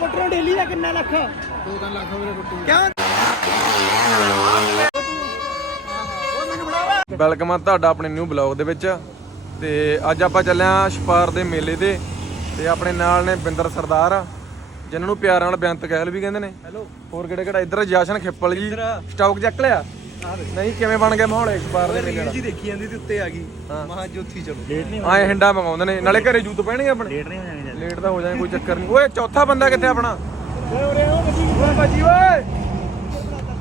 ਕੁੱਟਰੋਂ daily ਦਾ ਕਿੰਨਾ ਲੱਖ? 2-3 ਲੱਖ ਵੀਰੇ ਕੁੱਟੀ ਕਿਉਂ ਵੈਲਕਮ ਆ ਤੁਹਾਡਾ ਆਪਣੇ ਨਿਊ ਬਲੌਗ ਦੇ ਵਿੱਚ। ਤੇ ਅੱਜ ਆਪਾਂ ਚੱਲੇ ਆ ਛਪਾਰ ਦੇ ਮੇਲੇ ਤੇ। ਤੇ ਆਪਣੇ ਨਾਲ ਨੇ ਬਿੰਦਰ ਸਰਦਾਰ ਜਿਨ੍ਹਾਂ ਨੂੰ ਪਿਆਰ ਨਾਲ ਬੇਅੰਤ ਕਹਿਲ ਵੀ ਕਹਿੰਦੇ ਨੇ। ਹੈਲੋ ਹੋਰ ਕਿਹੜੇ ਕਿਹੜਾ? ਇੱਧਰ ਜਸ਼ਨ ਖਿੱਪਲ ਜੀ ਸਟਾਕ ਚੱਕ ਲਿਆ? ਨਹੀਂ ਕਿਵੇਂ ਬਣ ਗਿਆ ਮਾਹੌਲ ਛਪਾਰ ਦੇ ਮੇਲੇ ਦਾ? ਜੀ ਦੇਖੀ ਜਾਂਦੀ ਤੇ ਉੱਤੇ ਆ ਗਈ। ਮਹਾ ਜੋਥੀ ਚਲੋ ਆਏ ਹਿੰਡਾ ਮੰਗਾਉਂਦੇ ਨੇ। ਨਾਲੇ ਘਰੇ ਜੂਤ ਪੈਣਗੇ ਆਪਣੇ। ਲੇਟ ਨਹੀਂ ਹੋ ਜਾਣਗੇ ਲੇਟ ਤਾਂ ਹੋ ਜਾਏ ਕੋਈ ਚੱਕਰ ਨਹੀਂ। ਓਏ ਚੌਥਾ ਬੰਦਾ ਕਿੱਥੇ ਆਪਣਾ? ਓਏ ਬਾਜੀ ਓਏ।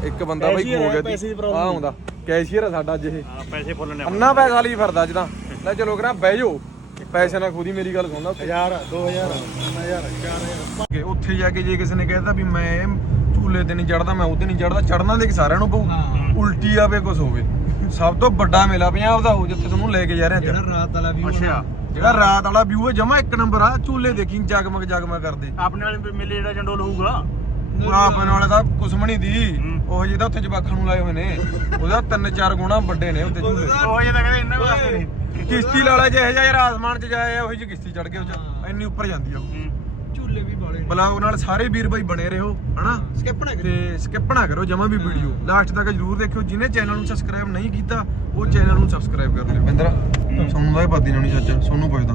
ਇੱਕ ਬੰਦਾ ਬਾਈ ਖੋ ਗਿਆ ਸੀ ਆ ਆਉਂਦਾ। ਕੈਸ਼ੀਅਰ ਆ ਸਾਡਾ ਅੱਜ ਇਹ। ਪੈਸੇ ਫੁੱਲਣੇ ਅੰਨਾ ਪੈਸਾ ਲਈ ਫਿਰਦਾ ਅੱਜ ਤਾਂ। ਲੈ ਚਲੋ ਕਰਾਂ ਬਹਿ ਜਾਓ। ਪੈਸੇ ਨਾਲ ਖੁਦੀ ਮੇਰੀ ਗੱਲ ਸੁਣਦਾ ਉੱਥੇ। 1000 2000 3000 4000 ਕਿ ਉੱਥੇ ਜਾ ਕੇ ਜੇ ਕਿਸੇ ਨੇ ਕਹਿਤਾ ਵੀ ਮੈਂ ਝੂਲੇ ਤੇ ਨਹੀਂ ਚੜਦਾ ਮੈਂ ਉਹਤੇ ਨਹੀਂ ਚੜਦਾ ਚੜਨਾ ਦੇ ਸਾਰਿਆਂ ਨੂੰ ਪਊ। ਉਲਟੀ ਆਵੇ ਕੁਝ ਹੋਵੇ। ਸਭ ਤੋਂ ਵੱਡਾ ਮੇਲਾ ਪੰਜਾਬ ਦਾ ਹੋ ਜਿੱਥੇ ਤੁਹਾਨੂੰ ਲੈ ਕੇ ਜਾ ਰਹੇ ਅੱਜ। ਰਾਤ ਵਾਲਾ ਵੀ ਅੱਛਾ। ਜਿਹੜਾ ਰਾਤ ਵਾਲਾ ਵਿਊ ਹੈ ਜਮਾ ਇੱਕ ਨੰਬਰ ਆ ਝੂਲੇ ਦੇਖੀ ਜਗਮਗ ਜਗਮਗ ਕਰਦੇ। ਆਪਣੇ ਵਾਲੇ ਮੇਲੇ ਜਿਹੜਾ ਚੰਡੋਲ ਹੋਊਗਾ। ਆਪਨ ਵਾਲੇ ਦਾ ਕੁਸਮਣੀ ਦੀ ਉਹ ਜਿਹਦਾ ਉੱਥੇ ਜਵਾਖਾਂ ਨੂੰ ਲਾਏ ਹੋਏ ਨੇ ਉਹਦਾ ਤਿੰਨ ਚਾਰ ਗੁਣਾ ਵੱਡੇ ਨੇ ਉੱਤੇ ਝੂਲੇ ਉਹ ਜੇ ਤਾਂ ਕਹਿੰਦੇ ਇੰਨਾ ਵਾਸਤੇ ਨਹੀਂ। ਕਿਸ਼ਤੀ ਲਾਲਾ ਜਿਹੇ ਜਿਹਾ ਯਾਰ ਆਸਮਾਨ 'ਚ ਜਾਏ ਉਹੀ ਜਿਹੀ ਕਿਸ਼ਤੀ ਚੜ ਕੇ ਉਹ ਇੰਨੀ ਉੱਪਰ ਜਾਂਦੀ ਆ ਉਹ। ਝੂਲੇ ਵੀ ਬਾਲੇ ਬਲੌਗ ਨਾਲ ਸਾਰੇ ਵੀਰ ਬਾਈ ਬਣੇ ਰਹੋ ਹਨਾ? ਸਕਿਪ ਨਾ ਤੇ ਸਕਿਪ ਨਾ ਕਰੋ ਜਮਾ ਵੀ ਵੀਡੀਓ ਲਾਸਟ ਤੱਕ ਜਰੂਰ ਦੇਖਿਓ ਜਿਹਨੇ ਚੈਨਲ ਨੂੰ ਸਬਸਕ੍ਰਾਈਬ ਨਹੀਂ ਕੀਤਾ ਉਹ ਚੈਨਲ ਨੂੰ ਸਬਸਕ੍ਰਾਈਬ ਕਰ ਲਿਓ। ਬਿੰਦਰ ਸੋਨੂੰ ਦਾ ਹੀ ਪਤਾ ਨਹੀਂ ਸੱਚ ਸੋਨੂੰ ਪੁੱਛਦਾ।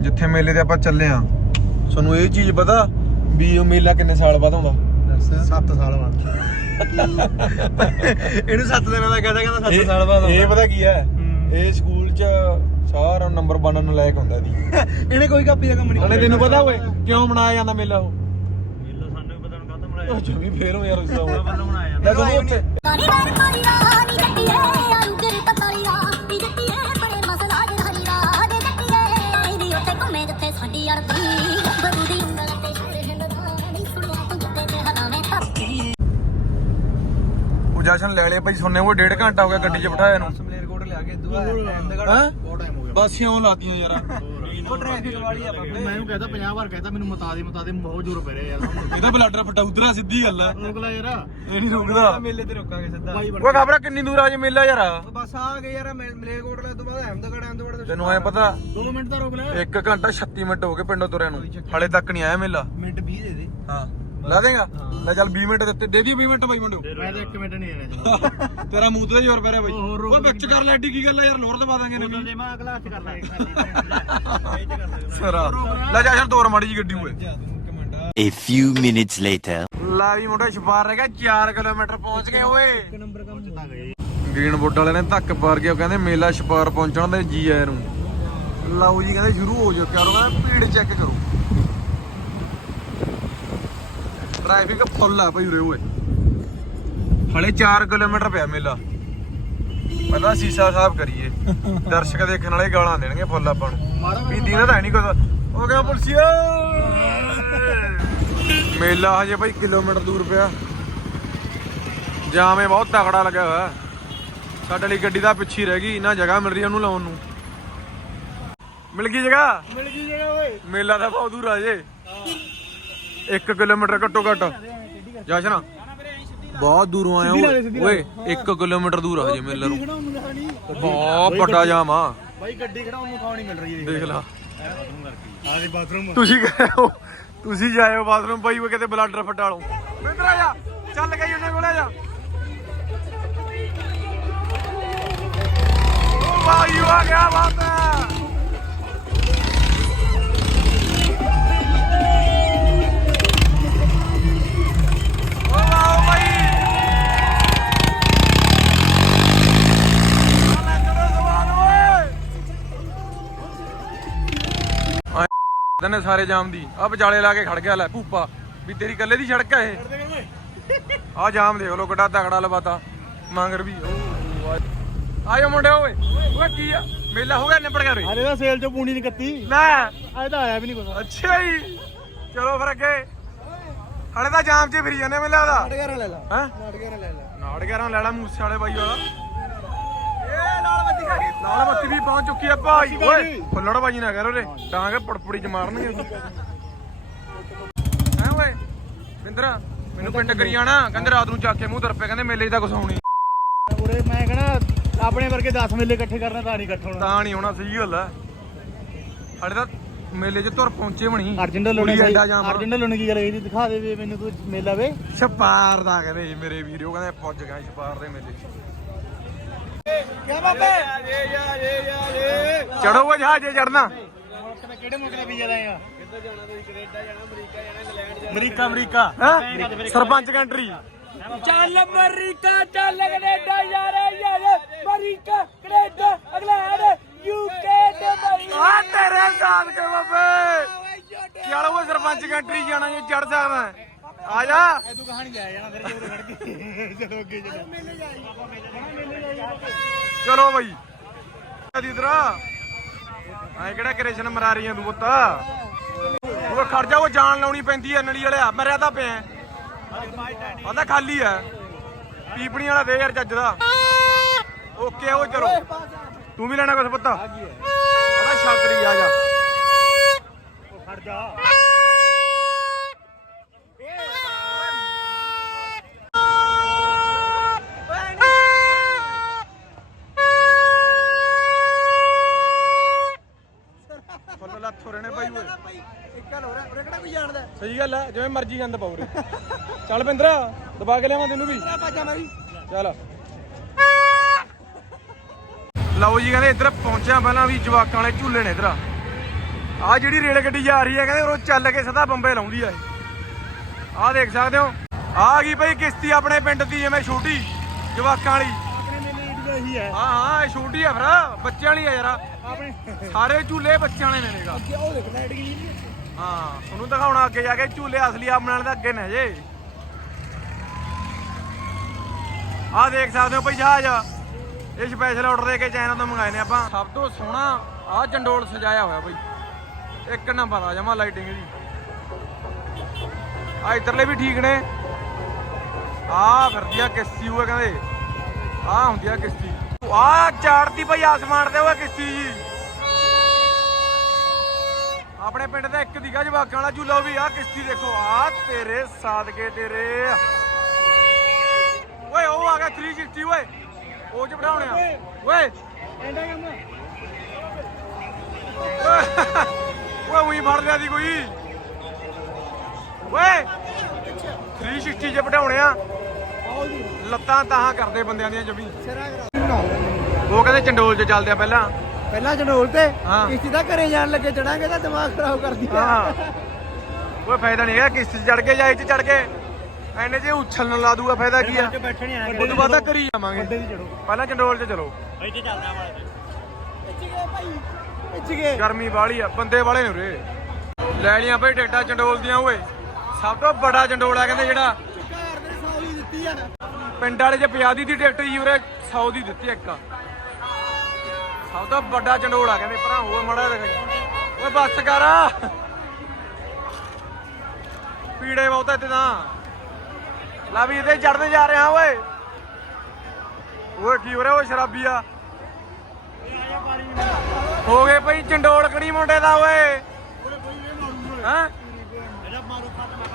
ਜਿੱਥੇ ਮੇਲੇ ਤੇ ਆਪਾਂ ਚੱਲੇ ਆ। ਤੁਹਾਨੂੰ ਇਹ ਚੀਜ਼ ਪਤਾ ਵੀ ਉਹ ਮੇਲਾ ਕਿੰਨੇ ਸਾਲ ਬਾਅਦ ਆਉਂਦਾ? 7 ਸਾਲ ਬਾਅਦ। ਇਹਨੂੰ 7 ਦਿਨਾਂ ਦਾ ਕਹਦਾ ਕਹਿੰਦਾ 7 ਇਹ- ਸਾਲ ਬਾਅਦ ਇਹ ਪਤਾ ਕੀ ਹੈ। ਇਹ ਸਕੂਲ 'ਚ ਸਾਰਾ ਨੰਬਰ ਬਣਨ ਨੂੰ ਲਾਇਕ ਹੁੰਦਾ ਦੀ ਇਹਨੇ ਕੋਈ ਕਾਪੀ ਦਾ ਕੰਮ ਨਹੀਂ ਹਣੇ ਤੈਨੂੰ ਪਤਾ ਓਏ ਕਿਉਂ ਮਨਾਇਆ ਜਾਂਦਾ ਮੇਲਾ ਉਹ? ਮੇਲਾ ਸਾਨੂੰ ਵੀ ਪਤਾ ਨੂੰ ਕਾਹਤੋਂ ਬਣਾਇਆ। ਉਹ ਜਮੀ ਫੇਰ ਹੋ ਯਾਰ ਉਸ ਦਾ ਵੱਲੋਂ ਬਣਾਇਆ ਲੈ ਤੁਹਾਨੂੰ ਉੱਥੇ ਤਤਾਲੀਆ ਬੜੇ ਮਸਲਾ ਦੇ ਉੱਥੇ। ਘੁੰਮੇ ਜਿੱਥੇ ਸਾਡੀ ਅੜਦੀ ਬਰੂ ਦੀ ਉਂਗਲ ਤੇ ਸ਼ੇਰ ਹਿੰਦਦਾ ਨੀ ਸੁਣਿਆ ਤੂੰ ਜਿੱਤੇ ਤੇ ਹਲਾਵੇਂ ਧਰਤੀ ਉਹ ਜਸ਼ਨ ਲੈ ਲਿਆ ਭਾਈ ਸੁਣਨੇ ਉਹ ਡੇਢ ਘੰਟਾ ਹੋ ਗਿਆ ਗੱਡੀ 'ਚ ਬਿਠਾਇਆ ਨੂੰ। ਸਮਲੇਰਕੋਟ ਲਿਆ ਕੇ ਦੁਆ ਅਹਿਮਦਗੜ ਹਾਂ। ਬਸ ਇਉਂ ਲਾਤੀਆਂ ਯਾਰ। ਉਹ ਟ੍ਰੈਫਿਕ ਵਾਲੀ ਆ ਬਾਬੇ। ਮੈਂ ਇਹਨੂੰ ਕਹਤਾ 50 ਵਾਰ ਕਹਤਾ ਮੈਨੂੰ ਮਤਾ ਦੇ ਮਤਾ ਦੇ ਬਹੁਤ ਜ਼ੋਰ ਪੈ ਰਿਹਾ ਯਾਰ। ਇਹਦਾ ਬਲੱਡਰ ਫਟਾ ਉਧਰਾ ਸਿੱਧੀ ਗੱਲ ਹੈ ਰੋਕਲਾ ਯਾਰ। ਇਹ ਨਹੀਂ ਰੁਕਦਾ। ਮੇਲੇ ਤੇ ਰੋਕਾਂਗੇ ਸਿੱਧਾ। ਉਹ ਖਬਰ ਕਿੰਨੀ ਦੂਰ ਆ ਜੇ ਮੇਲਾ ਯਾਰ। ਉਹ ਬਸ ਆ ਗਏ ਯਾਰ ਮਲੇਰਕੋਟ ਲੈ ਤੋਂ ਬਾਅਦ ਅਹਿਮਦਗੜ ਅਹਿਮਦਗੜ ਤੋਂ ਤੈਨੂੰ ਐ ਪਤਾ 2 ਮਿੰਟ ਤਾਂ ਰੋਕ ਲੈ। 1 ਘੰਟਾ 36 ਮਿੰਟ ਹੋ ਗਏ ਪਿੰਡੋਂ ਤੁਰਿਆਂ ਨੂੰ। ਹਲੇ ਤੱਕ ਨਹੀਂ ਆਇਆ ਮੇਲਾ। ਮਿੰਟ 20 ਦੇ ਦੇ। ਹਾਂ। ਲਾ ਦੇਗਾ? ਲੈ ਚੱਲ 20 ਮਿੰਟ ਦਿੱਤੇ। ਦੇ ਦੀ 20 ਮਿੰਟ ਬਾਈ ਮੁੰਡਿਓ। ਮੈਂ ਤਾਂ 1 ਮਿੰਟ ਨਹੀਂ ਆਣਾ ਤੇਰਾ ਮੂੰਹ ਤੇ ਜ਼ੋਰ ਪੈ ਰਿਹਾ ਬਾਈ। ਉਹ ਵਿੱਚ ਕਰ ਲੈ ਐਡੀ ਕੀ ਗੱਲ ਆ ਯਾਰ ਲੋਰ ਦਬਾ ਦਾਂਗੇ ਜੇ ਮੈਂ ਅਗਲਾ ਹੱਥ ਕਰ ਲਾਂਗੇ ਸਰਾ ਲੈ ਜਾ ਯਾਰ ਤੋਰ ਮਾੜੀ ਜੀ ਗੱਡੀ ਓਏ। A few minutes later. ਲਾ ਵੀ ਮੁੰਡਾ ਛਪਾਰ ਰਹਿ ਗਿਆ 4 ਕਿਲੋਮੀਟਰ ਪਹੁੰਚ ਗਏ ਓਏ। ਨੰਬਰ ਕੰਮ ਹੁੰਦਾ ਗ੍ਰੀਨ ਬੋਰਡ ਵਾਲੇ ਨੇ ਧੱਕ ਪਾਰ ਕੇ ਉਹ ਕਹਿੰਦੇ ਮੇਲਾ ਛਪਾਰ ਪਹੁੰਚਣ ਦੇ ਜੀ ਆਇਆਂ ਨੂੰ। ਲਓ ਜੀ ਕਹਿੰਦੇ ਸ਼ੁਰੂ ਹੋ ਜਾਓ ਕਰੋ ਕਹਿੰਦਾ ਭੀੜ ਚੈੱਕ ਕਰੋ। ਟ੍ਰੈਫਿਕ ਫੁੱਲ ਆ ਭਾਈ ਉਰੇ ਓਏ। ਹਲੇ 4 ਕਿਲੋਮੀਟਰ ਪਿਆ ਮੇਲਾ। ਪਹਿਲਾਂ ਸੀਸਾ ਸਾਹਿਬ ਕਰੀਏ। ਦਰਸ਼ਕ ਦੇਖਣ ਵਾਲੇ ਗਾਲਾਂ ਦੇਣਗੇ ਫੁੱਲ ਆਪਾਂ ਨੂੰ। ਵੀ ਦੀਨਾ ਤਾਂ ਹੈ ਨਹੀਂ ਕੁਝ ਉਹ ਕਹਿੰਦਾ ਪੁਲਸੀਆ। ਮੇਲਾ ਹਜੇ ਭਾਈ ਕਿਲੋਮੀਟਰ ਦੂਰ ਪਿਆ। ਜਾਮੇ ਬਹੁਤ ਤਕੜਾ ਲੱਗਿਆ ਹੋਇਆ। ਸਾਡੇ ਲਈ ਗੱਡੀ ਦਾ ਪਿੱਛੇ ਹੀ ਰਹਿ ਗਈ। ਨਾ ਜਗ੍ਹਾ ਮਿਲ ਰਹੀ ਉਹਨੂੰ ਲਾਉਣ ਨੂੰ। ਮਿਲ ਗਈ ਜਗ੍ਹਾ? ਮਿਲ ਗਈ ਜਗ੍ਹਾ ਓਏ। ਮੇਲਾ ਤਾਂ ਬਹੁਤ ਦੂਰ ਆ ਜੇ 1 ਕਿਲੋਮੀਟਰ ਘੱਟੋ ਘੱਟ। ਜਸ਼ਨ ਬਹੁਤ ਦੂਰੋਂ ਆਇਆ ਓਏ ਓਏ 1 ਕਿਲੋਮੀਟਰ ਦੂਰ ਆ ਜੇ ਮੇਲੇ ਨੂੰ ਬਹੁਤ ਵੱਡਾ ਜਾਮ ਆ। ਬਾਈ ਗੱਡੀ ਖੜਾਉਣ ਨੂੰ ਖਾਣੀ ਮਿਲ ਰਹੀ ਹੈ। ਦੇਖ ਲਾ। ਦੇ ਬਾਥਰੂਮ ਤੁਸੀਂ ਗਏ ਹੋ ਤੁਸੀਂ ਜਾਇਓ ਬਾਥਰੂਮ ਪਈ ਉਹ ਕਿਤੇ ਬਲੱਡਰ ਫਟਾਲੋ ਮਿੰਦਰ ਆ ਜਾ ਚੱਲ ਗਈ ਉਹਨੇ ਕੋਲੇ ਜਾ। ਓ ਭਾਈ ਆ ਗਿਆ ਬਾਤ ਦਨੇ ਸਾਰੇ ਜਾਮ ਦੀ। ਆ ਵਿਚਾਲੇ ਲਾ ਕੇ ਖੜ ਗਿਆ ਲੈ ਭੂਪਾ। ਵੀ ਤੇਰੀ ਕੱਲੇ ਦੀ ਸੜਕ ਇਹ। ਆ ਜਾਮ ਦੇਖ ਲੋ ਕਿੱਡਾ ਤਗੜਾ ਲਵਾਤਾ। ਮੰਗਰ ਵੀ। ਆਇਓ ਮੁੰਡੇ ਓਏ। ਓਏ ਕੀ ਆ? ਮੇਲਾ ਹੋ ਗਿਆ ਨਿਬੜ ਗਿਆ ਰੇ ਹਲੇ ਤਾਂ ਸੇਲ ਚੋਂ ਪੂਣੀ ਨਹੀਂ ਕੱਤੀ। ਲੈ। ਅਜੇ ਤਾਂ ਆਇਆ ਵੀ ਨਹੀਂ ਕੁਛ। ਅੱਛਾ ਜੀ। ਚਲੋ ਫਿਰ ਅੱਗੇ। ਹਲੇ ਤਾਂ ਜਾਮ 'ਚ ਫਿਰੀ ਜਾਂਦੇ ਮੇਲਾ ਦਾ 11 ਲੈ ਲਾ। ਹੈ? 11 ਲੈ ਲਾ। ਨਾੜ ਗਿਆਰਾਂ ਲੈ ਲਾ ਮੂਸੇ ਵਾਲੇ ਬਾਈ ਵਾਲਾ। ਲਾਲ ਬੱਤੀ ਵੀ ਪਹੁੰਚ ਚੁੱਕੀ ਆ ਭਾਈ। ਓਏ ਫੁੱਲੜ ਬਾਜੀ ਨਾ ਕਰ ਓਰੇ ਡਾਂਗੇ ਪੜਪੜੀ ਚ ਮਾਰਨਗੇ ਹੈ ਓਏ ਬਿੰਦਰਾ ਮੈਨੂੰ ਪਿੰਡ ਕਰੀ ਜਾਣਾ ਕਹਿੰਦੇ ਰਾਤ ਨੂੰ ਚੱਕ ਕੇ ਮੂੰਹ ਤਰਪੇ ਕਹਿੰਦੇ ਮੇਲੇ ਤਾਂ ਕੁਛ ਹੋਣੀ ਉਰੇ ਮੈਂ ਕਹਣਾ ਆਪਣੇ ਵਰਗੇ 10 ਮੇਲੇ ਇਕੱਠੇ ਕਰਨਾ ਤਾਂ ਨਹੀਂ ਇਕੱਠੇ ਹੋਣਾ। ਤਾਂ ਨਹੀਂ ਹੋਣਾ ਸਹੀ ਗੱਲ ਹੈ ਹਲੇ ਤਾਂ ਮੇਲੇ 'ਚ ਤੁਰ ਪਹੁੰਚੇ ਬਣੀ ਜਾਮ ਅਰਜਨ ਢੱਲੋਂ ਨੇ ਕੀ ਗੱਲ ਸੀ ਦਿਖਾ ਦੇ ਵੀ ਮੈਨੂੰ ਤੂੰ ਮੇਲਾ ਵੇ। ਛਪਾਰ ਦਾ ਕਹਿੰਦੇ ਮੇਰੇ ਵੀਰੋ ਕਹਿੰਦੇ ਪੁੱਜ ਗਿਆ ਛਪਾਰ ਦੇ ਮੇਲੇ 'ਚ ਕਿਆ ਬਾਬੇ ਇਹ ਯਾ ਇਹ ਯਾ ਇਹ ਚੜੋ ਉਹ ਜਹਾਜ਼ੇ ਚੜਨਾ ਕਿਹੜੇ ਮੁਲਕ ਦਾ ਵੀਜ਼ਾ ਲਾਏਗਾ ਕਿੱਧਰ ਜਾਣਾ ਤੁਸੀਂ ਕੈਨੇਡਾ ਜਾਣਾ ਅਮਰੀਕਾ। ਜਾਣਾ ਇੰਗਲੈਂਡ ਜਾਣਾ ਅਮਰੀਕਾ? ਸਰਪੰਚ ਕੰਟਰੀ ਚੱਲ ਅਮਰੀਕਾ ਚੱਲ ਕੈਨੇਡਾ ਯਾਰ ਯਾਰ। America Canada England UK Dubai ਆ ਤੇਰੇ ਸਾਥ ਕੇ ਬਾਬੇ। ਚਲ ਉਹ ਸਰਪੰਚ ਕੰਟਰੀ ਜਾਣਾ ਜੇ ਚੜ ਸਕਦਾ। ਆ ਜਾ। ਤੂੰ ਕਹਾਣੀ ਜਾਇਆ ਜਾਣਾ ਫਿਰ ਜੇ ਉਰੇ ਖੜ ਕੇ। ਚਲੋ ਅੱਗੇ ਚਲੋ। ਚਲੋ ਬਈ। ਦੀ ਐ ਕਿਹੜਾ ਕ੍ਰਿਸ਼ਨ ਮਰਾ ਤੂੰ ਪੁੱਤ? ਉਹ ਖੜ ਜਾ, ਉਹ ਜਾਨ ਲਾਉਣੀ ਪੈਂਦੀ ਐ, ਨਲੀ ਵਾਲਿਆ। ਮਰਿਆ ਤਾਂ ਪਿਆ ਆਂਦਾ ਖਾਲੀ ਐ। ਪੀਪਣੀ ਵਾਲਾ ਦੇ ਯਾਰ ਚੱਜ ਦਾ। ਓਕੇ, ਉਹ ਚਲੋ। ਤੂੰ ਵੀ ਲੈਣਾ ਕੁਛ ਪੁੱਤ। ਉਹਦਾ ਛਾਤਰੀ ਆ ਜਾ। ਖੜ ਜਾ ਫੁੱਲ ਲੱਥ ਹੋ ਰਹੇ ਨੇ ਬਾਈ ਓਏ ਇੱਕ ਗੱਲ ਹੋਰ ਹੈ ਉਰੇ ਕਿਹੜਾ ਕੋਈ ਜਾਣਦਾ ਸਹੀ ਗੱਲ ਐ ਜਿਵੇਂ ਮਰਜ਼ੀ ਗੰਦ ਪਾਉ ਰੇ ਚੱਲ ਬਿੰਦਰਾ ਦਬਾ ਕੇ ਲਿਆਵਾਂ ਤੈਨੂੰ ਵੀ। ਮਾਰੀ। ਚੱਲ। ਲਓ ਜੀ ਕਹਿੰਦੇ ਇੱਧਰ ਪਹੁੰਚਿਆ ਪਹਿਲਾਂ ਵੀ ਜਵਾਕਾਂ ਵਾਲੇ ਝੂਲੇ ਨੇ ਇੱਧਰ। ਆ ਜਿਹੜੀ ਰੇਲ ਗੱਡੀ ਜਾ ਰਹੀ ਹੈ ਕਹਿੰਦੇ ਉਹ ਚੱਲ ਕੇ ਸਦਾ ਬੰਬੇ ਲਾਉਂਦੀ ਆ ਆਹ ਦੇਖ ਸਕਦੇ ਹੋ। ਆ ਗਈ ਬਈ ਕਿਸ਼ਤੀ ਆਪਣੇ ਪਿੰਡ ਦੀ ਜਿਵੇਂ ਛੋਟੀ ਜਵਾਕਾਂ ਵਾਲੀ। ਹਾਂ। ਹਾਂ ਇਹ ਛੋਟੀ ਆ ਫਿਰ ਬੱਚਿਆਂ ਵਾਲੀ ਆ ਯਾਰ। ਆਪਣੇ ਸਾਰੇ ਝੂਲੇ ਬੱਚਿਆਂ ਵਾਲੇ ਨੇ ਨੇਗਾ ਉਹ ਦੇਖ ਲਾਈਟ ਗਈ ਹਾਂ ਤੁਹਾਨੂੰ ਦਿਖਾਉਣਾ ਅੱਗੇ ਜਾ ਕੇ ਝੂਲੇ ਅਸਲੀ ਆਪਣੇ ਨਾਲ ਤਾਂ ਅੱਗੇ ਨੇ ਜੇ ਆਹ ਦੇਖ ਸਕਦੇ ਹੋ ਭਈ ਜਹਾਜ਼। ਇਹ ਸਪੈਸ਼ਲ ਆਰਡਰ ਦੇ ਕੇ ਚਾਈਨਾ ਤੋਂ ਮੰਗਾਏ ਨੇ ਆਪਾਂ। ਸਭ ਤੋਂ ਸੋਹਣਾ ਆਹ ਚੰਡੋਲ ਸਜਾਇਆ ਹੋਇਆ ਬਈ ਇੱਕ ਨੰਬਰ ਆ ਜਮਾ ਲਾਈਟਿੰਗ ਦੀ ਆ ਇਧਰਲੇ ਵੀ ਠੀਕ ਨੇ। ਆ ਫਿਰਦੀ ਆ ਕਿਸ਼ਤੀ ਉਹ ਕਹਿੰਦੇ। ਆ ਹੁੰਦੀ ਆ ਕਿਸ਼ਤੀ। ਆ ਚਾੜਦੀ ਭਾਈ ਆਸਮਾਨ ਤੇ ਉਹ ਕਿਸ਼ਤੀ ਜੀ। ਆਪਣੇ ਪਿੰਡ ਦਾ ਇੱਕ ਦੀਗਾ ਜਵਾਕਾਂ ਵਾਲਾ ਝੂਲਾ ਵੀ ਆ ਕਿਸ਼ਤੀ ਦੇਖੋ। ਆ ਤੇਰੇ ਸਾਦਕੇ ਤੇਰੇ ਓਏ ਉਹ ਆ ਗਿਆ 360 ਓਏ। ਉਹ ਚ ਬਿਠਾਉਣੇ ਆ। ਓਏ। ਐਂਡਾ ਕੰਮ। ਓਏ ਉਹੀ ਫੜ ਲਿਆ ਦੀ ਕੋਈ। ਓਏ। 360 ਚ ਬਿਠਾਉਣੇ ਆ। ਲੱਤਾਂ ਤਾਹਾਂ ਕਰਦੇ ਬੰਦਿਆਂ ਦੀਆਂ ਜਮੀ ਉਹ ਕਹਿੰਦੇ ਚੰਡੋਲ ਚ ਚੱਲਦੇ ਆ ਪਹਿਲਾਂ। ਪਹਿਲਾਂ ਜਨੋਲ ਤੇ ਹਾਂ। ਕਿਸ਼ਤੀ ਦਾ ਘਰੇ ਜਾਣ ਲੱਗੇ ਚੜਾਂਗੇ ਤਾਂ ਦਿਮਾਗ ਖਰਾਬ ਕਰਦੀ ਆ ਹਾਂ। ਓਏ ਫਾਇਦਾ ਨਹੀਂ ਹੈਗਾ ਕਿਸ਼ਤੀ ਚੜ ਕੇ ਜਾਂ ਇਹ 'ਚ ਚੜ ਕੇ। ਐਨੇ ਜੇ ਉਛਲਣ ਲਾ ਦੂਗਾ ਫਾਇਦਾ ਕੀ ਆ? ਬੈਠਣੇ ਆ ਉਹ ਤੋਂ ਬਾਅਦ ਤਾਂ ਕਰੀ ਜਾਵਾਂਗੇ। ਵੱਡੇ ਦੀ ਚੜੋ ਪਹਿਲਾਂ ਚੰਡੋਲ 'ਚ ਚਲੋ। ਇੱਥੇ ਚੱਲਦਾ ਵਾਲੇ ਪਿੱਛ ਗਏ ਭਾਈ ਪਿੱਛ ਗਏ। ਗਰਮੀ ਵਾਲੀ ਆ ਬੰਦੇ ਵਾਲੇ ਨੇ ਉਰੇ। ਲੈ ਲੀਆਂ ਬਈ ਟਿਕਟਾਂ ਚੰਡੋਲ ਦੀਆਂ ਓਏ। ਸਭ ਤੋਂ ਵੱਡਾ ਚੰਡੋਲ ਆ ਕਹਿੰਦੇ ਜਿਹੜਾ। ਚੁੱਕਾ ਯਾਰ ਤੇਰੇ ਸੌ ਦੀ ਦਿੱਤੀ ਆ। ਪਿੰਡ ਵਾਲੇ 'ਚ ਪਿਆਦੀ ਦੀ ਟਿਕਟ ਜੀ ਉਰੇ 100 ਦੀ ਦਿੱਤੀ ਇੱਕ। ਸਭ ਤੋਂ ਵੱਡਾ ਚੰਡੋਲ ਆ, ਕਹਿੰਦੇ ਭਰਾ, ਹੋਰ ਮੜਾ ਓਏ, ਬੱਸ ਕਰ। ਪੀੜੇ ਬਹੁਤ ਇੱਥੇ ਤਾਂ। ਲਾ ਵੀ, ਇਹਦੇ ਚੜਦੇ ਜਾ ਰਹੇ ਹਾਂ ਓਏ। ਓਏ, ਕੀ ਹੋ ਰਿਹਾ ਓ ਸ਼ਰਾਬੀ ਆ। ਹੋ ਗਏ ਭਈ, ਚੰਡੋਲ ਕੜੀ ਮੁੰਡੇ ਦਾ, ਓਏ। ਹਾਂ?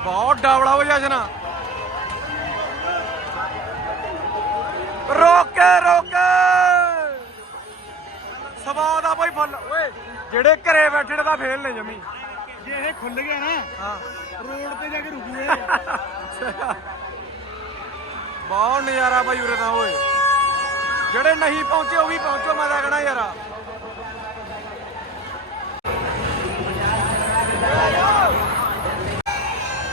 ਬਹੁਤ ਡਾਵੜਾ ਹੋ ਜਸ਼ਨ ਰੋਕ ਰੋਕ। ਸਵਾਦ ਆ ਬਈ ਫੁੱਲ। ਓਏ ਜਿਹੜੇ ਘਰੇ ਬੈਠੇ ਨੇ ਤਾਂ ਫੇਲ ਨੇ ਜਮੀ। ਜੇ ਇਹ ਖੁੱਲ ਗਿਆ ਨਾ ਹਾਂ। ਰੋਡ ਤੇ ਜਾ ਕੇ ਰੁਕੂਏ ਬਹੁਤ ਨਜ਼ਾਰਾ ਬਾਈ ਉਰੇ ਤਾਂ ਓਏ। ਜਿਹੜੇ ਨਹੀਂ ਪਹੁੰਚੇ ਉਹ ਵੀ ਪਹੁੰਚੋ ਮੈਂ ਤਾਂ ਕਹਣਾ ਯਾਰਾ।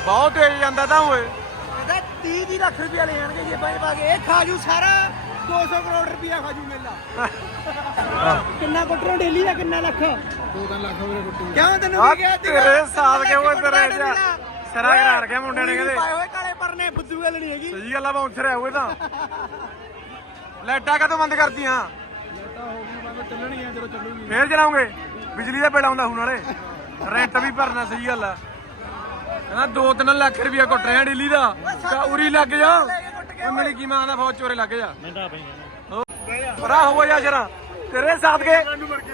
ਬਹੁਤ ਤੇਜ਼ ਜਾਂਦਾ ਤਾਂ ਓਏ। ਕਹਿੰਦਾ 30 ਦੀ ਲੱਖ ਰੁਪਇਆ ਲੈ ਜਾਣਗੇ ਜੇਬਾਂ 'ਚ ਪਾ ਕੇ। ਇਹ ਖਾ ਜੂ ਸਾਰਾ। 200 ਕਰੋੜ ਰੁਪਇਆ ਖਾ ਜੂ ਮੇਲਾ। ਕਿੰਨਾ ਕੁੱਟਰੋਂ ਡੇਲੀ ਦਾ ਕਿੰਨਾ ਲੱਖ? 2-3 ਲੱਖ ਹੋਵੇ ਕੁੱਟੂ ਕਿਉਂ ਤੈਨੂੰ ਕੀ ਕਿਹਾ? ਤੇਰੇ ਸਾਥ ਕੇ ਓਏ ਕੁੱਟਦਾ ਤੇਰੇ ਦਾ। ਸਿਰਾ ਓਏ, ਕਰਾ ਰੱਖਿਆ ਮੁੰਡਿਆਂ ਨੇ ਕਹਿੰਦੇ। ਪਾਏ ਹੋਏ ਕਾਲੇ ਪਰਨੇ ਬੁੱਧੂ ਗੱਲ ਨਹੀਂ ਹੈਗੀ। ਸਹੀ ਗੱਲ ਆ ਬਾਉਂਸਰ ਹੈ ਓਏ ਤਾਂ। ਲਾਈਟਾਂ ਕਦੋਂ ਬੰਦ ਕਰਤੀਆਂ ਚੱਲਣਗੀਆਂ ਜਦੋਂ ਚੱਲੂਗੀ। ਫੇਰ ਚਲਾਉਂਗੇ। ਬਿਜਲੀ ਦਾ ਬਿੱਲ ਆਉਂਦਾ ਹੁਣ ਨਾਲੇ। ਰੈਂਟ ਵੀ ਭਰਨਾ ਸਹੀ ਗੱਲ ਆ। ਕਹਿੰਦਾ 2-3 ਲੱਖ ਰੁਪਇਆ ਕੁੱਟ ਰਿਹਾ ਡੇਲੀ ਦਾ। ਤਾਂ ਉਰੀ ਲੱਗ ਜਾ। ਉਹ ਮੇਰੀ ਕੀ ਮਾਂ ਦਾ ਫੌਜ ਚੋਰੇ ਲੱਗ ਜਾ ਮਹਿੰਦਾ ਪੈਂਦਾ ਪਰਾ ਹੋ ਜਾ ਜਰਾ ਤੇਰੇ ਸਾਥ ਕੇ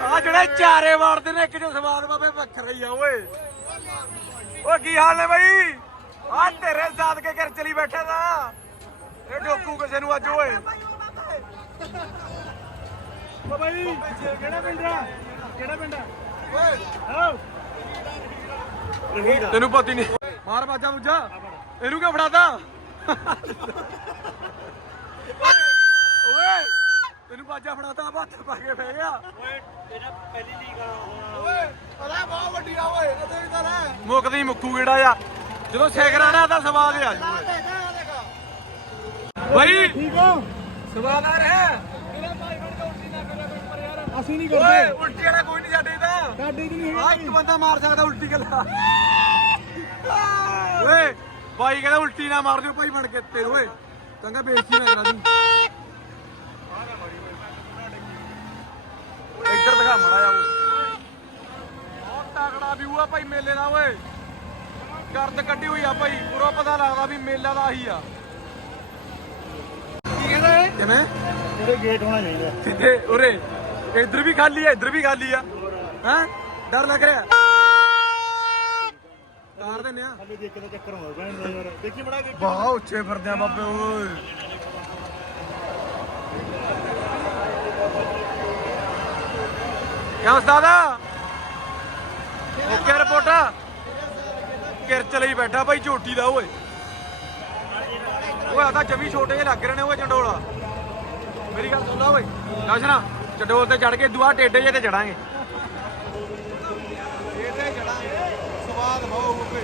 ਆ ਜਿਹੜੇ ਚਾਰੇ ਵਾਰਦੇ ਨੇ ਇੱਕ ਜੋ ਸਵਾਦ ਬਾਬੇ ਵੱਖਰਾ ਹੀ ਆ ਓਏ। ਓ ਕੀ ਹਾਲ ਨੇ ਬਈ? ਆ ਤੇਰੇ ਸਾਥ ਕੇ ਘਰ ਚਲੀ ਬੈਠਾ ਦਾ ਇਹ ਡੋਕੂ ਕਿਸੇ ਨੂੰ ਅੱਜ ਓਏ। ਓ ਬਾਈ ਕਿਹੜਾ ਪਿੰਡ ਆ? ਕਿਹੜਾ ਪਿੰਡ ਆ? ਓਏ ਤੈਨੂੰ ਪਤਾ ਹੀ ਨਹੀਂ। ਮਾਰ ਬਾਜਾ ਬੁੱਜਾ ਇਹਨੂੰ ਕਿਉਂ ਫੜਾਤਾ? ਓਏ ਤੈਨੂੰ ਬਾਜਾ ਫੜਾਤਾ ਹੱਥ ਪਾ ਕੇ ਬਹਿ ਗਿਆ ਓਏ ਅਰੇ ਬਹੁਤ ਵੱਡੀ ਆ ਓਏ ਇਹ ਦੇਖ ਤਾਂ ਲੈ ਮੁੱਕਦੀ ਮੁੱਕੂ ਕਿਹੜਾ ਆ? ਜਦੋਂ ਸੇਕਰਾਣਾ ਤਾਂ ਸਵਾਦ ਆ। ਜੂ ਦੇਖ ਆ ਦੇਖ ਬਾਈ ਠੀਕ ਆ ਸਵਾਦ ਆ ਰਿਹਾ ਅਸੀਂ ਨਹੀਂ ਓਏ ਉਲਟੀ ਵਾਲਾ ਕੋਈ ਨਹੀਂ ਸਾਡੇ ਤਾਂ। ਸਾਡੀ ਨਹੀਂ ਆ ਇੱਕ ਬੰਦਾ ਮਾਰ ਸਕਦਾ ਉਲਟੀ ਗੱਲਾਂ। ਓਏ ਬਾਈ ਕਹਿੰਦਾ ਉਲਟੀ ਨਾ ਮਾਰ ਦਿਓ ਭਾਈ ਬਣ ਕੇ ਤੇਰੇ ਓਏ। ਚੰਗਾ ਬੇਇੱਜ਼ਤੀ ਨਾ ਕਰਾ ਦੀ ਇੱਧਰ ਦਿਖਾ ਮੜਾ ਜਾ ਓਏ। ਬਹੁਤ ਤਕੜਾ ਵਿਊ ਆ ਭਾਈ ਮੇਲੇ ਦਾ ਓਏ। ਗਰਦ ਕੱਢੀ ਹੋਈ ਆ ਭਾਈ। ਪੂਰਾ ਪਤਾ ਲੱਗਦਾ ਵੀ ਮੇਲਾ ਦਾ ਆਹੀ ਆ। ਕੀ ਕਹਿੰਦਾ ਇਹ? ਕਿਵੇਂ? ਉਹਦੇ ਗੇਟ ਹੋਣਾ ਚਾਹੀਦਾ। ਕਿੱਥੇ ਉਰੇ ਇੱਧਰ ਵੀ ਖਾਲੀ ਆ ਇੱਧਰ ਵੀ ਖਾਲੀ ਆ। ਹੈਂ? ਡਰ ਲੱਗ ਰਿਹਾ। ਤਾਰ ਦਿੰਨੇ ਆ। ਹਲੇ ਦੇਖ ਕੇ ਚੱਕਰ ਹੋ ਗਿਆ ਇਹਨਾਂ ਯਾਰ। ਦੇਖੀ ਬੜਾ ਦੇਖੀ। ਬਹੁਤ ਉੱਚੇ ਫਿਰਦੇ ਆ ਬਾਬੇ ਓਏ। ਕਿਉਂ ਉਸਤਾਦਾ? Okay report. ਕਿਰਚ ਲਈ ਬੈਠਾ ਭਾਈ ਝੋਟੀ ਦਾ ਓਏ। ਓਏ ਆ ਤਾਂ ਜਮੀ ਛੋਟੇ ਜਿਹੇ ਲੱਗ ਰਹੇ ਨੇ ਓਏ ਚੰਡੋਲਾ। ਮੇਰੀ ਗੱਲ ਸੁਣ ਲਾ ਓਏ। ਦਸ਼ਨਾ ਚੰਡੋਲ ਤੇ ਚੜ ਕੇ ਦੁਆ ਟੇਡੇ ਜੇ ਤੇ ਚੜਾਂਗੇ। ਇਹਦੇ ਜੜਾਂਗੇ ਸਵਾਦ ਬਹੁਤ।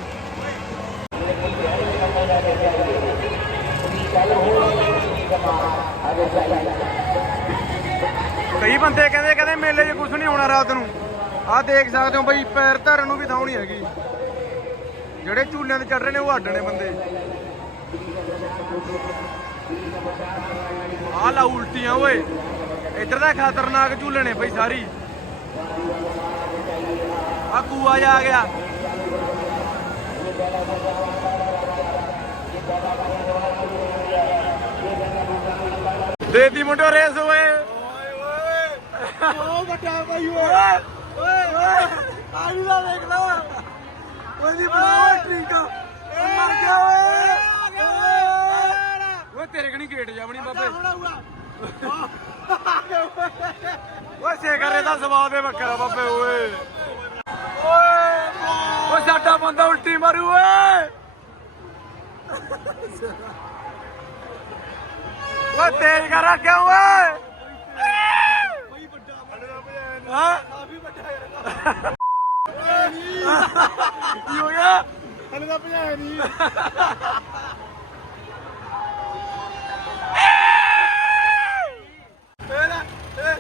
ਕਈ ਬੰਦੇ ਕਹਿੰਦੇ ਕਹਿੰਦੇ ਮੇਲੇ 'ਚ ਕੁਝ ਨਹੀਂ ਹੋਣਾ ਰਾਤ ਨੂੰ। ਆਹ ਦੇਖ ਸਕਦੇ ਹੋ ਬਈ, ਪੈਰ ਧਰਨ ਨੂੰ ਵੀ ਥਾਂ ਨਹੀਂ ਹੈਗੀ। ਜਿਹੜੇ ਝੂਲਿਆਂ ਤੇ ਚੜ ਰਹੇ ਨੇ, ਉਹ ਅੱਡ ਨੇ ਬੰਦੇ। ਆਹ ਲਾ ਉਲਟੀਆਂ, ਓਏ। ਇੱਧਰ ਦਾ ਖਤਰਨਾਕ ਝੂਲੇ ਨੇ ਬਈ ਸਾਰੀ। ਆ ਕੂਆ ਜਾ ਆ ਗਿਆ। ਦੇਦੀ ਮੁੰਡੋ ਰੇਸ ਓਏ। ਬਹੁਤ ਵੱਡਾ ਭਾਈ ਓਏ। ਓਏ ਓਏ। ਆਈ ਦਾ ਦੇਖ ਲਾ। ਉਹਦੀ ਬਣਾ ਟ੍ਰਿੰਕ ਮਰ ਗਿਆ ਓਏ। ਓਏ ਤੇਰੇ ਕਣੀ ਗੇਟ ਜਾ ਬਣੀ ਬਾਬੇ। ਓਏ ਸੇਕਰੇ ਦਾ ਸਵਾਦ ਏ ਬੱਕਰਾ ਬਾਬੇ ਓਏ। ਓਏ। ਓਏ ਸਾਡਾ ਬੰਦਾ ਉਲਟੀ ਮਾਰੂ ਓਏ। ਓਏ ਤੇਜ਼ ਕਰ ਰੱਖਿਆ ਓਏ? ਹਾਂ? ਕਾਫੀ ਵੱਡਾ ਯਾਰ ਕੀ ਹੋ ਗਿਆ? ਹਲੇ ਤਾਂ ਭਜਾਇਆ ਨਹੀਂ ਇਹਦਾ ਇਹ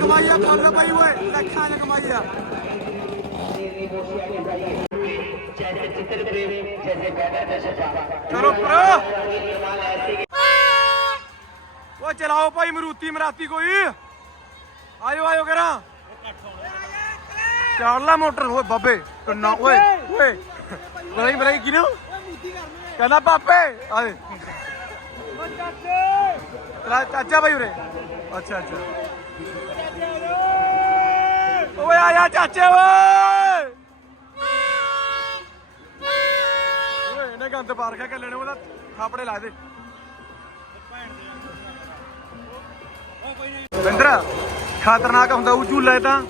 ਕਮਾਈ ਆ ਫੁੱਲ ਪਾਈ ਓਏ ਲੱਖਾਂ ਚ ਕਮਾਈ ਆ ਚਲੋ ਪ੍ਰੋ ਓ ਚਲਾਓ ਭਾਈ ਮਰੂਤੀ ਮਰਾਤੀ ਕੋਈ। ਆਇਓ ਆਇਓ ਕਰਾਂ। ਚੱਲ ਲਾ ਮੋਟਰ। ਓਏ ਬਾਬੇ ਕਿੰਨਾ ਓਏ ਓਏ। ਬਲਾਈ ਬਲਾਈ ਕਿਨੂੰ ਕਹਿੰਦਾ ਪਾਪੇ ਆਏ। ਤੇਰਾ ਚਾਚਾ ਭਾਈ ਉਰੇ। ਅੱਛਾ ਅੱਛਾ। ਓਏ ਆਇਆ ਚਾਚੇ ਓਏ। ਓਏ ਇਹਨੇ ਗੰਦ ਪਾ ਰਖਿਆ ਕੱਲੇ ਨੇ ਉਹਦਾ ਥਾਪੜੇ ਲਾ ਦੇ। ਬਿੰਦਰ ਖਤਰਨਾਕ ਹੁੰਦਾ ਉਹ ਝੂਲਾ ਇਹ ਤਾਂ।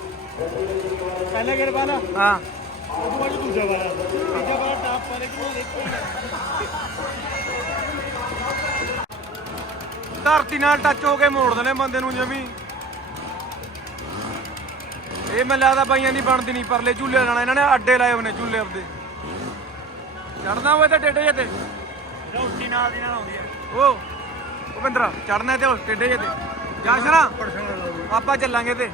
ਪਹਿਲੇ ਗੇਟ ਵਾਲਾ ਹਾਂ। ਉਹ ਬਾਅਦ ਦੂਜਾ ਵਾਲਾ। ਤੀਜਾ ਵਾਲਾ ਟਾਪ ਵਾਲੇ ਕਿ ਉਹ ਦੇਖੋ ਧਰਤੀ ਨਾਲ ਟੱਚ ਹੋ ਕੇ ਮੋੜ ਦਨੇ ਬੰਦੇ ਨੂੰ ਜਮੀ। ਇਹ ਮੈਨੂੰ ਲੱਗਦਾ ਬਾਈਆਂ ਦੀ ਬਣਦੀ ਨਹੀਂ ਪਰਲੇ ਝੂਲੇ ਲਾਣਾ ਇਹਨਾਂ ਨੇ ਅੱਡੇ ਲਾਏ ਨੇ ਝੂਲੇ ਆਪਦੇ। ਚੜਨਾ ਹੋਵੇ ਤਾਂ ਟੇਡੇ ਜੇ ਤੇ। ਰੋਟੀ ਨਾਲ ਦੀ ਨਾਲ ਆਉਂਦੀ ਹੈ ਉਹ ਬਿੰਦਰਾ ਚੜਨਾ ਤੇ ਉਹ ਟੇਡੇ ਜੇ ਤੇ। ਜਾ ਸ਼ਰਾ ਆਪਾਂ ਚੱਲਾਂਗੇ ਤੇ।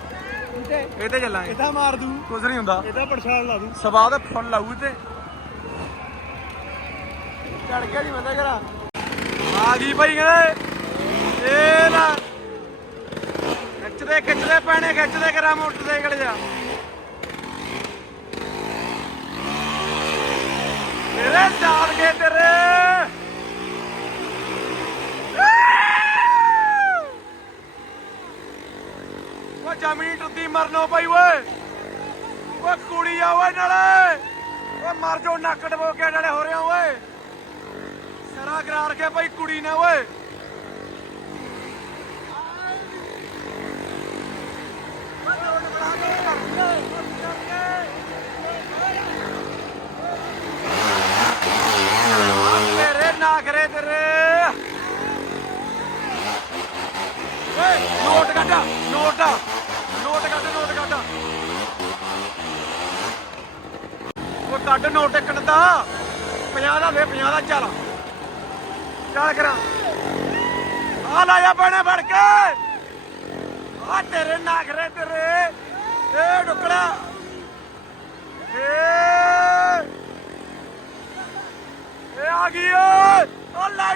ਇਹ ਤੇ ਚੱਲਾਂਗੇ। ਇਹਦਾ ਮਾਰ ਦੂ। ਕੁਝ ਨਹੀਂ ਹੁੰਦਾ। ਇਹਦਾ ਪਰਛਾਣ ਲਾ ਦੂ। ਸਵਾਦ ਫੁੱਲ ਲਾਊ ਤੇ। ਚੜ ਗਿਆ ਜੀ ਬੰਦਾ ਕਰਾ ਆ ਗਈ ਭਾਈ ਕਹਿੰਦੇ। ਇਹ ਨਾ ਖਿੱਚਦੇ ਖਿੱਚਦੇ ਪੈਣੇ, ਖਿੱਚਦੇ ਕਰਾ ਮੋਟਰਸਾਈਕਲ ਜਾ। ਤੇਰੇ ਸਾਲ ਕੇ ਤੇਰੇ। ਉਹ ਜ਼ਮੀਨ ਟੁੱਟੀ ਮਰਨੋ ਭਾਈ ਓਏ। ਓਏ ਕੁੜੀ ਆ ਓਏ ਨਾਲੇ। ਓਏ ਮਰ ਜੋ ਨੱਕ ਡਬੋ ਕੇ ਨਾਲੇ ਹੋ ਰਿਆ ਓਏ। ਸਰਾ ਕਰਾਰ ਕੇ ਭਾਈ ਕੁੜੀ ਨੇ ਓਏ ਤੇਰੇ ਨਾਗਰੇ ਤੇਰੇ ਓਏ ਨੋਟ ਕੱਢ ਨੋਟ ਨੋਟ ਕੱਢ ਨੋਟ ਕੱਢ ਉਹ ਕੱਢ ਨੋਟ ਇੱਕਣ ਦਾ 50 ਦਾ ਦੇ 50 ਦਾ ਚੱਲ। ਚੱਲ ਕਰਾਂ। ਆ ਲਾਇਆ ਪੈਣੇ ਫੜ ਕੇ। ਆ ਤੇਰੇ ਨਾਗਰੇ ਤੇਰੇ। ਏ ਡੁੱਕੜਾ ਏ। ਏ ਆ ਗਈ ਓ ਲੈ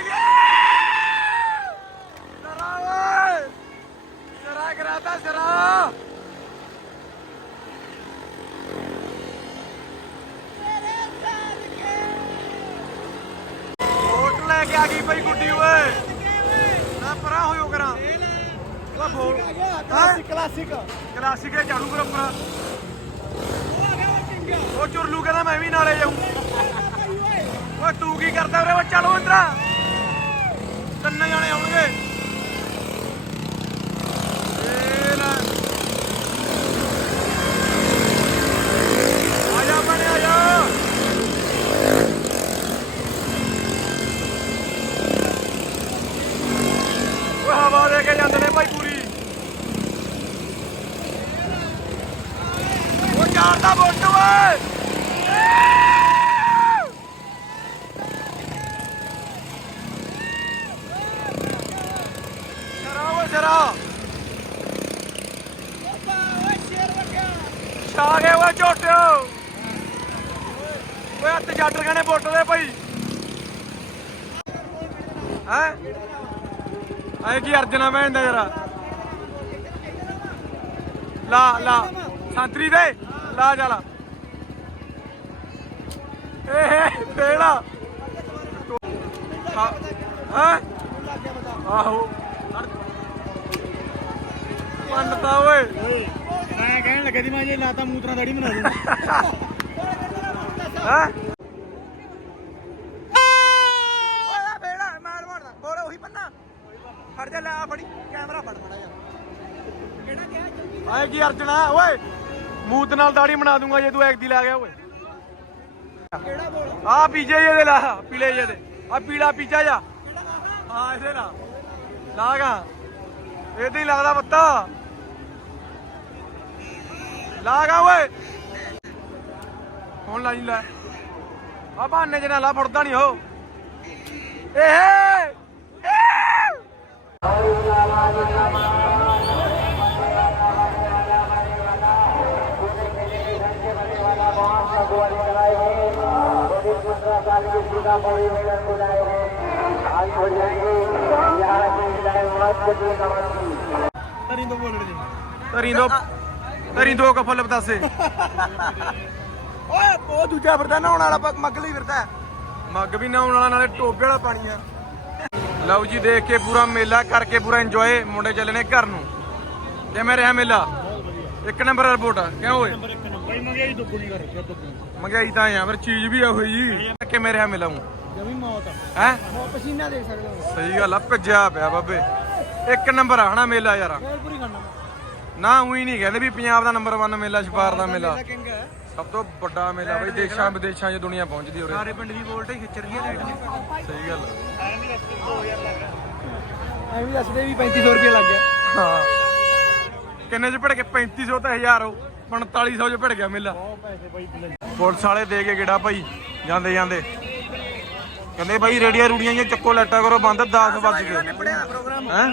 ਜਰਾ ਕਰਾਤਾ ਜਰਾ ਵੋਟ ਲੈ ਕੇ ਆ ਗਈ ਬਈ ਗੁੱਡੀ ਓਏ। ਨਾ ਪਰਾਂ ਹੋਇਓ ਕਰਾਂ। ਉਹ ਬੋਲ ਕਲਾਸਿਕ ਕਲਾਸਿਕ ਕਲਾਸਿਕ ਦੇ ਝਾੜੂ ਬਰੋਬਰ ਉਹ ਚੁਰਲੂ ਕਹਿੰਦਾ ਮੈਂ ਵੀ ਨਾਲੇ ਜਾਊਂ। ਓਏ ਤੂੰ ਕੀ ਕਰਦਾ ਉਰੇ ਓ ਚਲੋ ਇੰਦਰਾ ਤਿੰਨ ਜਾਣੇ ਆਉਣਗੇ ਏ ਲੈ ਆ ਜਾ ਬਣੇ ਆ ਜਾ ਓਏ ਹਵਾ ਦੇ ਕੇ ਜਾਂਦੇ ਨੇ ਭਾਈ ਪੂਰੀ ਉਹ ਚਾਰਦਾ ਬੋਟ ਓਏ ਜਰਾ ਓਏ ਜਰਾ ਛਾ ਗਏ ਓਏ ਝੋਟਿਓ ਓਏ ਹੱਥ ਜੱਟ ਗਏ ਨੇ ਬੋਟ ਦੇ ਭਾਈ ਹੈ ਆਏ ਕੀ ਅਰਜਨਾ ਭੈਣ ਦਾ ਜਰਾ ਲਾ। ਸੰਤਰੀ ਦੇ। ਲਾ ਜਾ ਲਾ ਏ ਫੇੜਾ ਹਾਂ ਆਹੋ। ਪੰਨਤਾ ਓਏ। ਮੈਂ ਕਹਿਣ ਲੱਗਾ ਸੀ ਮੈਂ ਜੇ ਲਾਤਾ ਮੂਤਰਾ ਦਾੜੀ ਬਣਾ ਦੂੰ ਹੈ ਓਏ ਫੇੜਾ ਮਾਰ ਮਾਰਦਾ ਬੋਲ ਉਹੀ ਪੰਨਾ ਫੜ ਜਾ ਲੈ ਆ ਫੜੀ ਕੈਮਰਾ ਫੜ ਮੜਾ ਜਾ ਕਿਹੜਾ ਕਿਹਾ ਜਲਦੀ ਆਏ ਕੀ ਅਰਜਣਾ, ਓਏ! ਮੂਤ ਨਾਲ ਦਾੜੀ ਬਣਾ ਦੂੰਗਾ ਜੇ ਤੂੰ ਐਕ ਲਾ ਗਿਆ, ਓਏ। ਕਿਹੜਾ ਬੋਲ ਆ ਪੀਜੇ ਇਹਦੇ ਲਾ, ਪੀਲੇ ਜਿਹੇ ਦੇ। ਆ ਪੀਲਾ ਪੀਜਾ ਜਾ। ਹਾਂ, ਇਹਦੇ ਲਾ। ਲਾਗਾ ਇਹਦੇ ਹੀ ਲੱਗਦਾ ਬੱਤਾ ਲਾਗਾ ਓਏ। ਹੁਣ ਲਾਈ ਲੈ। ਆ ਬਹਾਨੇ ਚ ਨਾ ਲਾ ਫੁਰਦਾ ਨਹੀਂ ਹੋ। ਏਹੇ ਤਰੀ ਤੋਂ ਬੋਲਣ ਜੀ ਤਰੀ ਦੋ ਤਰੀ ਦੋ ਕਫਲ ਬਤਾਸੇ। ਓਏ ਉਹ ਦੂਜਾ ਫਿਰਦਾ ਨਹਾਉਣ ਵਾਲਾ ਪ- ਮੱਗਲੀ ਫਿਰਦਾ। ਮੱਗ ਵੀ ਨਹਾਉਣ ਵਾਲਾ ਨਾਲੇ ਟੋਬੇ ਵਾਲਾ ਪਾਣੀ ਆ। ਲਓ ਜੀ ਦੇਖ ਕੇ ਪੂਰਾ ਮੇਲਾ ਕਰਕੇ ਪੂਰਾ ਇੰਜੋਏ ਮੁੰਡੇ ਚੱਲੇ ਨੇ ਘਰ ਨੂੰ। ਕਿਵੇਂ ਰਿਹਾ ਮੇਲਾ? ਇੱਕ ਨੰਬਰ ਰਿਪੋਰਟ ਕਿਉਂ ਓਏ? ਬਈ ਮੰਗਿਆਈ ਦੁੱਗਣੀ ਕਰ ਰੱਖਿਆ ਦੁੱਗਣੀ। ਮਹਿੰਗਾਈ ਤਾਂ ਆ ਫਿਰ ਚੀਜ਼ ਵੀ ਆ ਹੋਈ ਕਿਵੇਂ ਰਿਹਾ ਮੇਲਾ ਨੂੰ ਜਮੀ ਮੌਤ ਹੈ? ਮੌਤ ਪਸੀਨਾ ਦੇਖ ਸਕਦੇ ਹੋ। ਸਹੀ ਗੱਲ ਆ ਭੱਜਿਆ ਪਿਆ ਬਾਬੇ। ਇੱਕ ਨੰਬਰ ਆ ਹਨਾ ਮੇਲਾ ਯਾਰ। ਫੇਰ ਪੂਰੀ ਕਰਨਾ ਨਾ ਉਹੀ ਨਹੀਂ ਕਹਿੰਦੇ ਵੀ ਪੰਜਾਬ ਦਾ ਨੰਬਰ 1 ਮੇਲਾ ਛਪਾਰ ਦਾ ਮੇਲਾ। ਹੈ। ਸਭ ਤੋਂ ਵੱਡਾ ਮੇਲਾ ਬਈ ਦੇਸ਼ਾਂ ਵਿਦੇਸ਼ਾਂ 'ਚ ਦੁਨੀਆ ਪਹੁੰਚਦੀ ਉਰੇ। ਸਾਰੇ ਪਿੰਡ ਦੀ ਵੋਲਟੇਜ ਖਿੱਚ ਰਹੀ ਹੈ ਸਹੀ ਗੱਲ। ਐਵੇਂ ਦੱਸਦੇ ਵੀ 3500 ਰੁਪਏ ਲੱਗ ਗਿਆ। ਹਾਂ। ਕਿੰਨੇ ਚ ਭੜ ਕੇ 3500 ਤੇ 1000 4500 ਚ ਭਿੜ ਗਿਆ ਮੇਲਾ ਪੁਲਿਸ ਵਾਲੇ ਦੇ ਕੇ ਕਿਹੜਾ ਭਾਈ ਜਾਂਦੇ ਜਾਂਦੇ ਕਹਿੰਦੇ ਭਾਈ ਰੇੜੀਆਂ ਰੂੜੀਆਂ ਜਾਂ ਚੱਕੋ ਲੈਟਾ ਕਰੋ ਬੰਦ 10 ਵਜ ਗਏ ਹੈ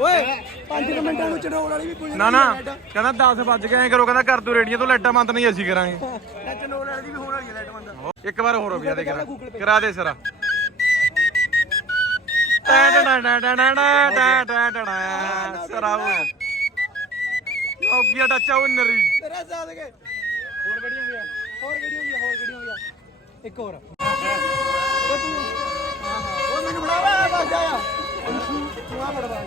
ਓਏ 5 ਮਿੰਟਾਂ ਨੂੰ ਚੜਾਉਣ ਵਾਲੀ ਵੀ ਪੁਲਿਸ ਨਾ ਨਾ ਕਹਿੰਦਾ 10 ਵਜ ਗਏ ਐਂ ਕਰੋ ਕਹਿੰਦਾ ਕਰ ਤੂੰ ਰੇੜੀਆਂ ਤੋਂ ਲੈਟਾ ਬੰਦ ਨਹੀਂ ਅਸੀਂ ਕਰਾਂਗੇ ਇੱਕ ਵਾਰ ਹੋਰ ਹੋ ਗਿਆ ਦੇ ਕਰਾ ਦੇ ਸਰਾ ਸਰਾ ਉਹ ਨੋਕੀਆ ਟੱਚਾ ਉਹ ਤੇਰਾ ਸਾਥ ਕੇ। ਹੋਰ ਕਿਹੜੀ ਹੁੰਦੀ ਆ। ਹੋਰ ਕਿਹੜੀ ਹੁੰਦੀ ਆ ਹੋਰ ਕਿਹੜੀ ਹੁੰਦੀ ਆ। ਇੱਕ ਹੋਰ। ਉਹ ਤੂੰ ਹਾਂ ਹਾਂ ਉਹ ਮੈਨੂੰ ਫੜਾਵਾ ਬਸ ਆਇਆ। ਤੂੰ ਆ ਫੜਵਾ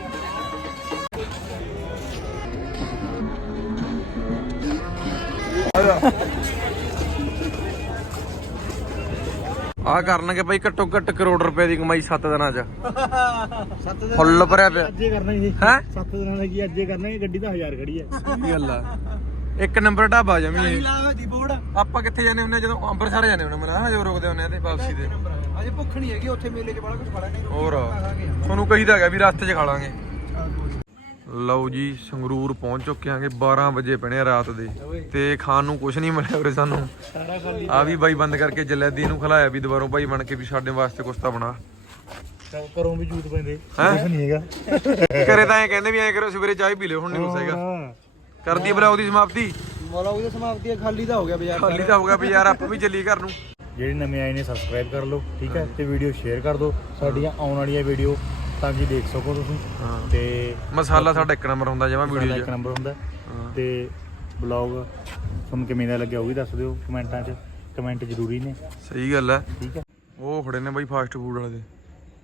ਆ ਕਰਨਗੇ ਬਈ ਘੱਟੋ ਘੱਟ ਕਰੋੜ ਰੁਪਏ ਦੀ ਕਮਾਈ 7 ਦਿਨਾਂ ਚ। ਫੁੱਲ ਭਰਿਆ ਪਿਆ। ਅੱਜੇ ਕਰਨਾ ਜੀ ਹੈ? 7 ਦਿਨਾਂ ਦਾ ਕੀ ਅੱਜੇ ਕਰਨਾ ਗੱਡੀ ਤਾਂ 1000 ਖੜੀ ਹੈ। ਕੀ ਗੱਲ ਆ। ਇੱਕ ਨੰਬਰ ਢਾਬਾ ਜਮੀ ਇਹ। ਲਾ ਦੀ ਬੋੜ ਆਪਾਂ ਕਿੱਥੇ ਜਾਂਦੇ ਹੁੰਦੇ ਆ? ਜਦੋਂ ਅੰਮ੍ਰਿਤਸਰ ਜਾਂਦੇ ਹੁੰਦੇ ਮਨਾ ਜਦੋਂ ਰੁਕਦੇ ਹੁੰਦੇ ਆ ਤੇ ਵਾਪਸੀ ਦੇ। ਅਜੇ ਭੁੱਖ ਨਹੀਂ ਹੈਗੀ ਉੱਥੇ ਮੇਲੇ 'ਚ ਬੜਾ ਕੁਝ ਖੜਾ ਨਹੀਂ। ਹੋਰ ਤੁਹਾਨੂੰ ਕਹੀਦਾ ਹੈਗਾ ਵੀ ਰਸਤੇ 'ਚ ਖਾ ਲਾਂਗੇ। ਲਓ ਜੀ ਸੰਗਰੂਰ ਪਹੁੰਚ ਚੁੱਕੇ ਆਂਗੇ 12 ਵਜੇ ਪਣੇ ਰਾਤ ਦੇ। ਤੇ ਖਾਣ ਨੂੰ ਕੁਝ ਨਹੀਂ ਮਿਲਿਆ ਉਰੇ ਸਾਨੂੰ। ਸਾਰਾ ਖਾਲੀ ਆ ਵੀ ਬਾਈ ਬੰਦ ਕਰਕੇ ਜਲੈਦੀ ਨੂੰ ਖਲਾਇਆ ਵੀ ਦੁਬਾਰੋਂ ਬਾਈ ਬਣ ਕੇ ਵੀ ਸਾਡੇ ਵਾਸਤੇ ਕੁਛ ਤਾਂ ਬਣਾ। ਕਰੋਂ ਵੀ ਜੂਤ ਪੈਂਦੇ। ਹੈਂ? ਨਹੀਂ ਹੈਗਾ। ਘਰੇ ਤਾਂ ਐ ਕਹਿੰਦੇ ਵੀ ਐ ਕਰੋ ਸਵੇਰੇ ਚਾਹ ਹੀ ਪੀ ਲਿਓ ਹੁਣ ਨਹੀਂ ਕੁਛ ਹੈਗਾ। ਹਾਂ। ਕਰਦੀ ਬਲੌਗ ਦੀ ਸਮਾਪਤੀ। ਮੌਲਾ ਉਹਦੇ ਸਮਾਪਤੀ ਖਾਲੀ ਤਾਂ ਹੋ ਗਿਆ ਬਾਜ਼ਾਰ ਖਾਲੀ ਤਾਂ ਹੋਊਗਾ ਵੀ ਯਾਰ ਆਪਾਂ ਵੀ ਚੱਲੀ ਘਰ ਨੂੰ। ਜਿਹੜੇ ਨਵੇਂ ਆਏ ਨੇ ਸਬਸਕ੍ਰਾਈਬ ਕਰ ਲਓ ਠੀਕ ਹੈ? ਤੇ ਵੀਡੀਓ ਸ਼ੇਅਰ ਕਰ ਦਿਓ ਸਾਡੀਆਂ ਆਉਣ ਵਾਲੀਆਂ ਵੀਡੀਓ ਤਾਂ ਕਿ ਦੇਖ ਸਕੋ ਤੁਸੀਂ। ਹਾਂ। ਤੇ ਮਸਾਲਾ ਸਾਡਾ ਇੱਕ ਨੰਬਰ ਹੁੰਦਾ ਜਮਾ ਸਾਡਾ ਵੀਡੀਓ ਇੱਕ 'ਚ ਨੰਬਰ ਹੁੰਦਾ। ਹਾਂ। ਤੇ ਬਲੌਗ ਤੁਹਾਨੂੰ ਕਿਵੇਂ ਦਾ ਲੱਗਿਆ ਉਹ ਵੀ ਦੱਸ ਦਿਓ ਕਮੈਂਟਾਂ 'ਚ। ਕਮੈਂਟ ਜ਼ਰੂਰੀ ਨੇ। ਸਹੀ ਗੱਲ ਹੈ। ਠੀਕ ਹੈ। ਉਹ ਖੜੇ ਨੇ ਬਾਈ ਫਾਸਟ ਫੂਡ ਵਾਲੇ। ਦੇ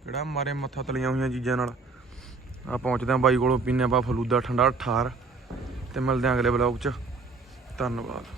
ਕਿਹੜਾ ਮਾਰੇ ਮੱਥਾ ਤਲੀਆਂ ਹੋਈਆਂ ਚੀਜ਼ਾਂ ਨਾਲ। ਆ ਪਹੁੰਚਦੇ ਆ ਬਾਈ ਕੋਲੋਂ ਪੀਨੇ ਆਪਾਂ ਫਲੂਦਾ ਠੰਡਾ ਠਾਰ। ਤੇ ਮਿਲਦੇ ਆ ਅਗਲੇ ਬਲੌਗ 'ਚ। ਧੰਨਵਾਦ।